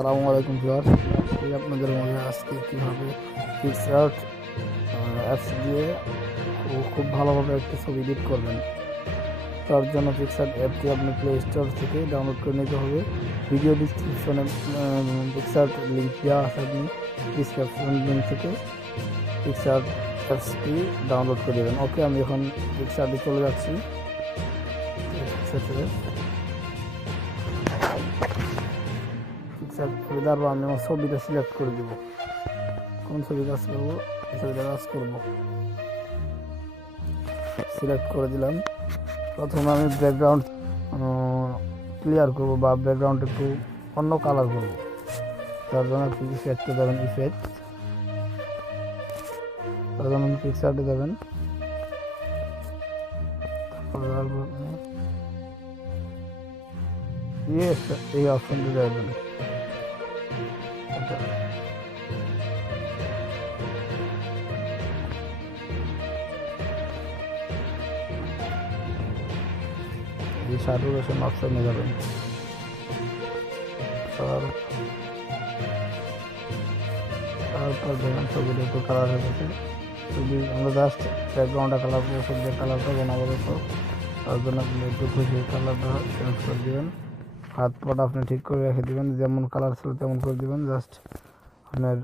আসসালামু আলাইকুম ভিউয়ার্স, আপনাদের মধ্যে আজকে কীভাবে পিক্সআর্ট অ্যাপস দিয়ে খুব ভালোভাবে একটি ছবি এডিট করবেন। তার জন্য পিক্সআর্ট অ্যাপটি আপনি প্লে স্টোর থেকে ডাউনলোড করে নিতে হবে। ভিডিও ডিসক্রিপশনে পিক্সআর্ট লিঙ্ক দেওয়া আছে, আপনি ডিসক্রিপশন লিঙ্ক থেকে পিক্সআর্ট অ্যাপসটি ডাউনলোড করে দেবেন। ওকে, আমি এখন পিক্সআর্টে চলে যাচ্ছি। এবার আমি আমার ছবিটা সিলেক্ট করে দেবো, কোন ছবি কাজ করবো, ছবিটা কাজ করবো সিলেক্ট করে দিলাম। প্রথমে আমি ব্যাকগ্রাউন্ড ক্লিয়ার করবো বা ব্যাকগ্রাউন্ড একটু অন্য কালার করবো। তার জন্য আপনি ইফেক্টে যাবেন, ইফেক্ট, তার জন্য আপনি পিক্সার্টে যাবেন, এই অপশনটি যাবেন। এই স্যাচুরেশন অপশনে যাবেন, তারপর দেখেন ছবিটা একটু কালার হয়ে গেছে। যদি আমরা জাস্ট ব্যাকগ্রাউন্ডটা কালার করে ছবির কালারটা বানাবো, তো তার জন্য আপনি একটু খুশি কালারটা চেঞ্জ করে দেবেন। হাত পাটা আপনি ঠিক করে রেখে দেবেন, যেমন কালার ছিল তেমন করে দেবেন। জাস্ট আপনার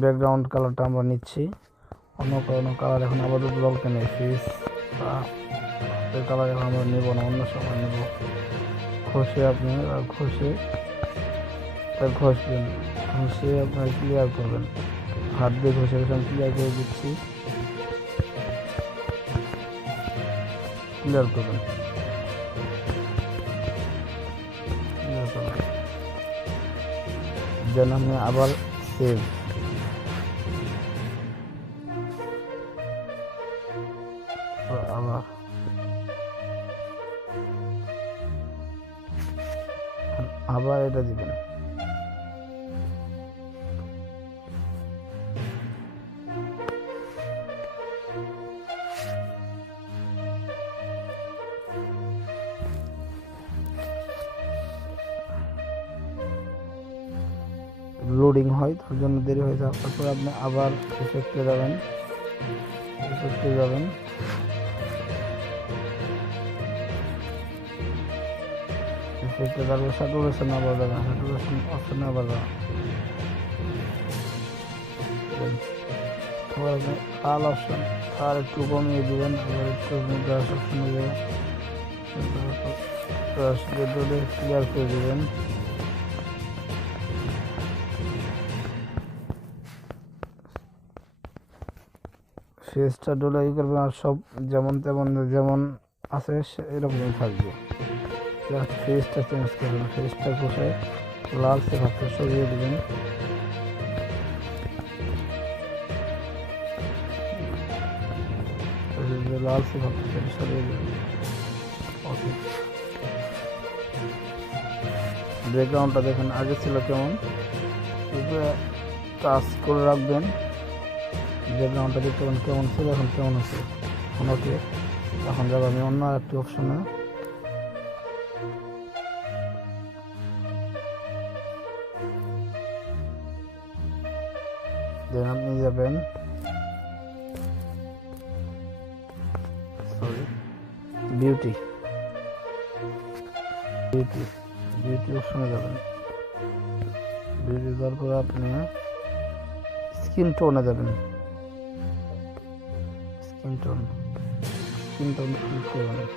ব্যাকগ্রাউন্ড কালারটা আমরা নিচ্ছি, অন্য কোনো কালার এখন আপাতত দরকার নেই। ফেস বা কালার এখন আমরা নেবো না, অন্য সময় নেব। ঘষে আপনি ঘষবেন, ঘষে আপনার ক্লিয়ার করবেন, হাত দিয়ে ঘষে ঘষে ক্লিয়ার করে দিচ্ছি, ক্লিয়ার করবেন। যেন আপনি আবার সেভ, আবার এটা দিবেন। লোডিং হয়, তার জন্য দেরি হয়ে যায়। তারপর আপনি আবার ইফেক্টে যাবেন, ইফেক্টে যাবে, স্যাচুরেশন আবার যাবেন, স্যাচুরেশন অপশনে আবার যাবেন। কাল অপশন আর একটু কমিয়ে দেবেন, আবার একটু ব্রাশ অপশনে যাবেন, ব্রাশ দিয়ে ক্লিয়ার করে দেবেন। ফেসটা ডলে ই করবেন, আর সব যেমন তেমন যেমন আছে এরকমই থাকবে। জাস্ট ফেসটা চেঞ্জ করবেন, ফেসটা ঘষে লালচে ভাবটা সরিয়ে দেবেন। লালচে ভাবটা সরিয়ে দেবেন। ওকে, ব্যাকগ্রাউন্ডটা দেখেন আগে ছিল কেমন, টাচ করে রাখবেন। ব্যাকগ্রাউন্ডটা দেখতে পাবেন কেমন ছিল, এখন কেমন আছে। ওকে, এখন যাবো আমি অন্য একটি অপশনে, দেন আপনি যাবেন বিউটি অপশনে যাবেন। বিউটি যাওয়ার পরে আপনি স্কিন টোনে যাবেন, স্কিন টোন ক্লিক করবেন।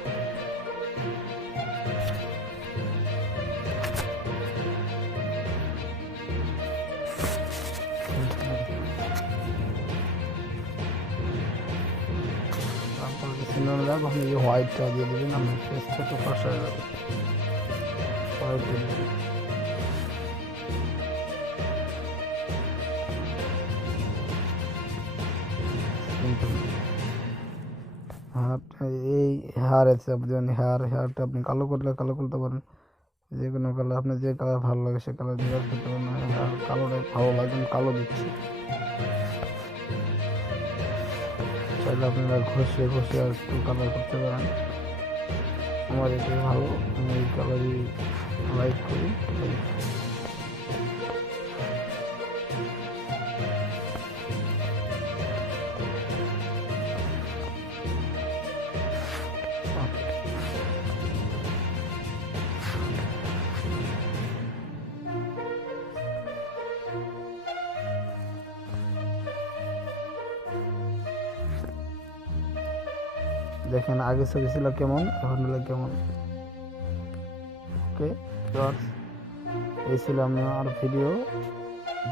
আপনি যে হোয়াইটটা দিয়ে দেবেন, আপনার ফেসটা একটু ফর্সা হয়ে যাবে। হোয়াইট দিয়ে দেবেন, এই হেয়ার আছে, আপনি হেয়ারটা আপনি কালো করলে কালো করতে পারেন, যে কোনো কালার, আপনার যে কালার ভালো লাগে সে কালার দিয়ে করতে পারেন। হেয়ার কালোটা ভালো লাগে, কালো দিচ্ছি। চাইলে আপনারা ঘষে আর একটু কালার করতে পারেন। আমার এটাই ভালো, আমি এই কালারই লাইক করি। দেখেন আগে ছবি ছিল কেমন, এখন হলো কেমন। ওকে ভিউয়ার্স, এই ছিল আমার ভিডিও।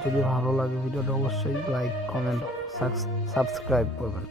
যদি ভালো লাগে ভিডিওটা অবশ্যই লাইক, কমেন্ট, সাবস্ক্রাইব করবেন।